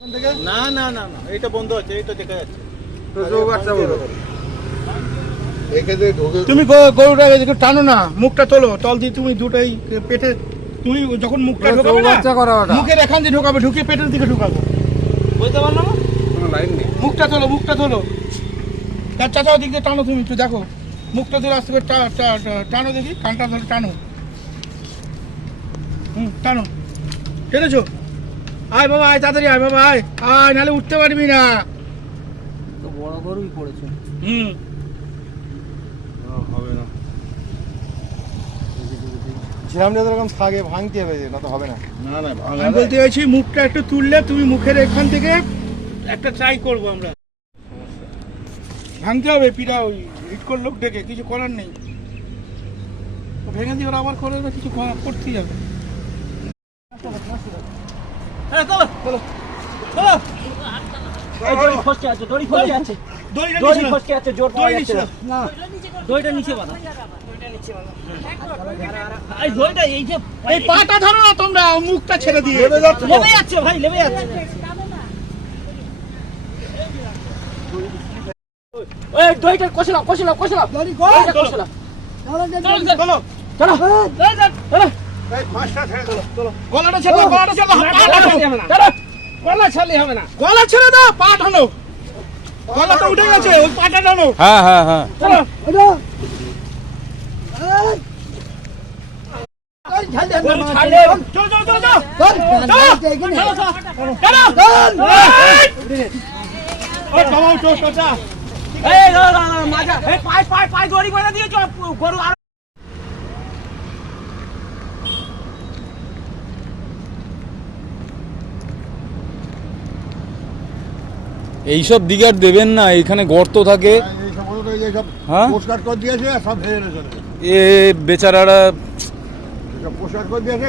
না না না না, এটা বন্ধ আছে, এইটা দেখা যাচ্ছে। তুমি গরুটা এদিকে টানো না, মুখটা তোলো, তল দিয়ে তুমি দুটোই পেটে, তুমি যখন মুখটা ঢোকাবে না, মুখের এখান দিয়ে ঢোকাবে, ঢুকিয়ে পেটের দিকে ঢোকাবে, বুঝতে পারলো না? মুখটা তোলো, মুখটা তোলো, তার চাচা দিক দিয়ে টানো, তুমি একটু দেখো, মুখটা ধরে আসতে টানো, দেখি কানটা ধরে টানো, টানো, টেনেছো? আয় বাবা, আয় তাড়াতাড়ি, আয় বাবা, আয় আয়, নাহলে উঠতে পারবি না। তো বড় গরুই পড়েছে। হবে না, ভাঙতে হবে, না তো হবে না। না না, আমি বলতে চাইছি মুখটা একটু তুললে, তুমি মুখের এখান থেকে একটা ট্রাই করবো আমরা, ভাঙতে হবে পিঠা, ওই ইটকোর লোক ডেকে, কিছু করার নেই, ভেঙে দিয়ে ওরা আবার করে, কিছু করতেই হবে। হ্যাঁ চলো চলো চলো। এই দড়ি ফসকে আছে, দড়ি ফসকে আছে, দড়ি ফসকে আছে, জোর পাওয়া যাচ্ছে না। দড়িটা নিচে বাঁধা, এই দড়িটা এই যে এই পাটা ধরো না তোমরা, মুখটা ছেড়ে দিয়ে লেবে যাচ্ছে ভাই, লেবে যাচ্ছে। ওই দড়িটা কষে নাও, কষে নাও, কষে নাও, দড়ি কষে নাও। চলো চলো চলো চলো, গলাটা ছেড়ে দাও, গলাটা ছেড়ে দাও, গলা ছাড়লে হবে না, গলা ছেড়ে দাও, পা টানো, গলাটা উঠে গেছে, ওই পাটা টানো। হ্যাঁ হ্যাঁ হ্যাঁ, চলো গরু। এইসব দিকে আর দেবেন না, এখানে গর্ত থাকে। হ্যাঁ, পোস্টকার্ড করে দিয়েছে, সব ভেঙে চলে গেছে। এ বেচারারা পোস্টকার্ড করে দিয়েছে,